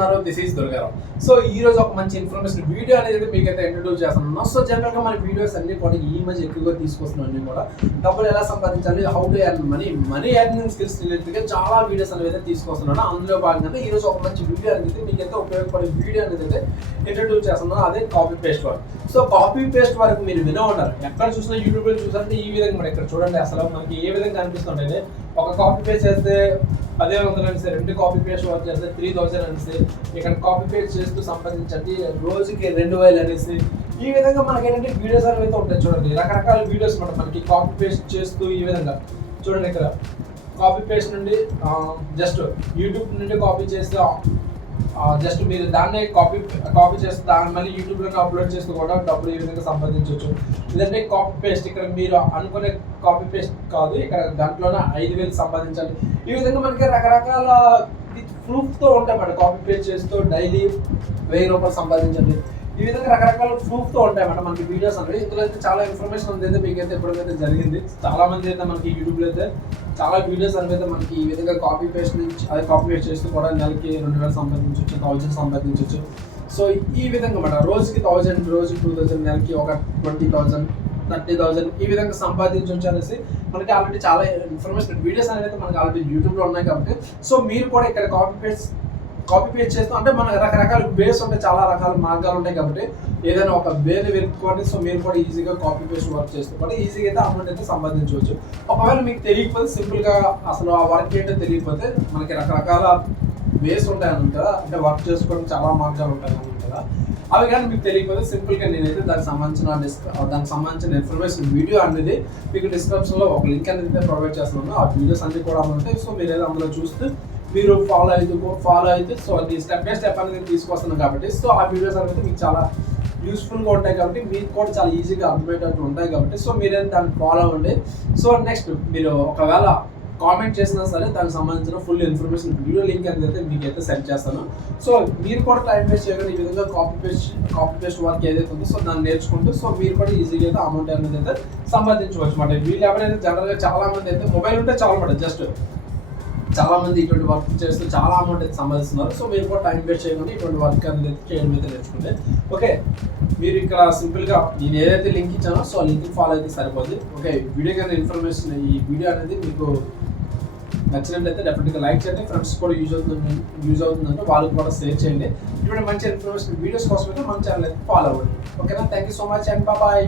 ఉన్నారు? This is Durgarao. So ఈ రోజు ఒక మంచి ఇన్ఫర్మేషన్ వీడియో అనేది మీకైతే ఇంట్రడ్యూస్ చేస్తున్నాను. సో జనరల్ గా మన వీడియోస్ అన్ని కూడా ఈ మధ్య ఎక్కువగా తీసుకొస్తున్నాం కూడా డబ్బులు ఎలా సంపాదించాలి, how to earn money earning skills related గా చాలా వీడియోస్ అనేది తీసుకొస్తున్నాను. అందులో భాగంగా ఈ రోజు ఒక మంచి వీడియో అనేది మీకు ఎంతో ఉపయోగపడే వీడియో అనేది అయితే ఇంట్రడ్యూస్ చేస్తున్నాను. అదే copy paste work. So copy paste వరకు మీరు వినే ఉంటారు, ఎక్కడ చూసినా యూట్యూబ్ లో చూసారంటే ఈ విధంగా మరి ఇక్కడ చూడండి అసలు మనకి ఏ విధంగా అనిపిస్తుంటే ఒక కాపీ పేస్ట్ చేస్తే 1000 అనేసి, 2 కాపీ పేస్ట్ వర్క్ చేస్తే 3000 అనేసి, ఇక్కడ కాపీ పేస్ట్ చేస్తూ సంపాదించండి రోజుకి 2000 అనేసి, ఈ విధంగా మనకి ఏంటంటే వీడియోస్ అనేవి ఉంటాయి. చూడండి రకరకాల వీడియోస్ మనకి కాపీ పేస్ట్ చేస్తూ ఈ విధంగా చూడండి ఇక్కడ కాపీ పేస్ట్ నుండి జస్ట్ యూట్యూబ్ నుండి కాపీ చేస్తే జస్ట్ మీరు దాన్నే కాపీ చేస్తే దాన్ని మళ్ళీ యూట్యూబ్లోనే అప్లోడ్ చేస్తూ కూడా డబ్బులు ఈ విధంగా సంపాదించవచ్చు. లేదంటే కాపీ పేస్ట్ ఇక్కడ మీరు అనుకునే కాపీ పేస్ట్ కాదు, ఇక్కడ దాంట్లోనే 5000 సంపాదించాలి. ఈ విధంగా మనకి రకరకాల ప్రూఫ్తో ఉంటాయన్నమాట. కాపీ పేస్ట్ చేస్తూ డైలీ 1000 రూపాయలు సంపాదించండి, ఈ విధంగా రకరకాల ప్రూఫ్తో ఉంటాయన్నమాట మనకి వీడియోస్ అనేవి. ఇందులో అయితే చాలా ఇన్ఫర్మేషన్ ఉంది అయితే మీకైతే ఎప్పుడైతే జరిగింది. చాలా మంది అయితే మనకి యూట్యూబ్లో అయితే చాలా వీడియోస్ అనేది మనకి ఈ విధంగా కాపీ పేస్ట్ నుంచి అదే కాపీ పేస్ట్ చేస్తూ కూడా నెలకి 2000 సంపాదించవచ్చు, 1000 సంపాదించవచ్చు. సో ఈ విధంగా అన్నమాట రోజుకి 1000, రోజుకి 2000, నెలకి ఒక 20,000, 30,000 ఈ విధంగా సంపాదించవచ్చు అనేసి మనకి ఆల్రెడీ చాలా ఇన్ఫర్మేషన్ వీడియోస్ అనేది మనకి ఆల్రెడీ యూట్యూబ్లో ఉన్నాయి కాబట్టి సో మీరు కూడా ఇక్కడ కాపీ పేస్ట్ చేస్తాం అంటే మన రకరకాల బేస్ ఉంటాయి, చాలా రకాల మార్గాలు ఉంటాయి కాబట్టి ఏదైనా ఒక వేని వెతుక్కోండి. సో మీరు కూడా ఈజీగా కాపీ పేస్ట్ వర్క్ చేస్తూ కూడా ఈజీగా అయితే అమౌంట్ అయితే సంపాదించవచ్చు. ఒకవేళ మీకు తెలియకపోతే సింపుల్గా అసలు ఆ వర్క్ ఏంటో తెలియకపోతే మనకి రకరకాల వేస్ ఉంటాయని కదా, అంటే వర్క్ చేసుకోవడానికి చాలా మార్గాలు ఉంటాయి కదా, అవి కానీ మీకు తెలియకపోతే సింపుల్గా నేనైతే దానికి సంబంధించిన ఇన్ఫర్మేషన్ వీడియో అనేది మీకు డిస్క్రిప్షన్లో ఒక లింక్ అనేది ప్రొవైడ్ చేస్తున్నాను. ఆ వీడియోస్ అన్ని కూడా ఉంటాయి. సో మీరు ఏదో అందులో చూస్తే మీరు ఫాలో అయితే సో అది స్టెప్ బై స్టెప్ అనేది తీసుకొస్తున్నాం కాబట్టి సో ఆ వీడియోస్ అనేది మీకు చాలా యూస్ఫుల్గా ఉంటాయి కాబట్టి మీకు కూడా చాలా ఈజీగా అర్థమయ్యేటట్టు ఉంటాయి కాబట్టి సో మీరేం దాన్ని ఫాలో అవ్వండి. సో నెక్స్ట్ మీరు ఒకవేళ కామెంట్ చేసినా సరే దానికి సంబంధించిన ఫుల్ ఇన్ఫర్మేషన్ వీడియో లింక్ అనేది అయితే మీకైతే సెండ్ చేస్తాను. సో మీరు కూడా టైం వేస్ట్ చేయకుండా ఈ విధంగా కాపీ పేస్ట్ వర్క్ ఏదైతే ఉందో సో దాన్ని నేర్చుకుంటూ సో మీరు కూడా ఈజీగా అయితే అమౌంట్ అనేది అయితే సంపాదించవచ్చు అన్నమాట. వీళ్ళు ఎవరైతే జనరల్గా చాలా మంది అయితే మొబైల్ ఉంటే చాలా మాట జస్ట్ చాలా మంది ఇటువంటి వర్క్ చేస్తూ చాలా అమౌంట్ అయితే సంపాదిస్తున్నారు. సో మీరు కూడా టైం వేస్ట్ చేయకుండా ఇటువంటి వర్క్ అనేది చేయడం అయితే నేర్చుకుంటే ఓకే. మీరు ఇక్కడ సింపుల్గా నేను ఏదైతే లింక్ ఇచ్చానో సో ఆ లింక్ ఫాలో అయితే సరిపోద్ది. ఓకే, వీడియో కానీ ఇన్ఫర్మేషన్ ఈ వీడియో అనేది మీకు నచ్చినట్లయితే డెఫినెట్గా లైక్ చేయండి. ఫ్రెండ్స్ కూడా యూజ్ అవుతుందంటే వాళ్ళకి కూడా షేర్ చేయండి. ఇటువంటి మంచి ఇన్ఫర్మేషన్ వీడియోస్ కోసం అయితే మన ఛానల్ అయితే ఫాలో అవ్వండి. ఓకేనా, thank you so much and bye.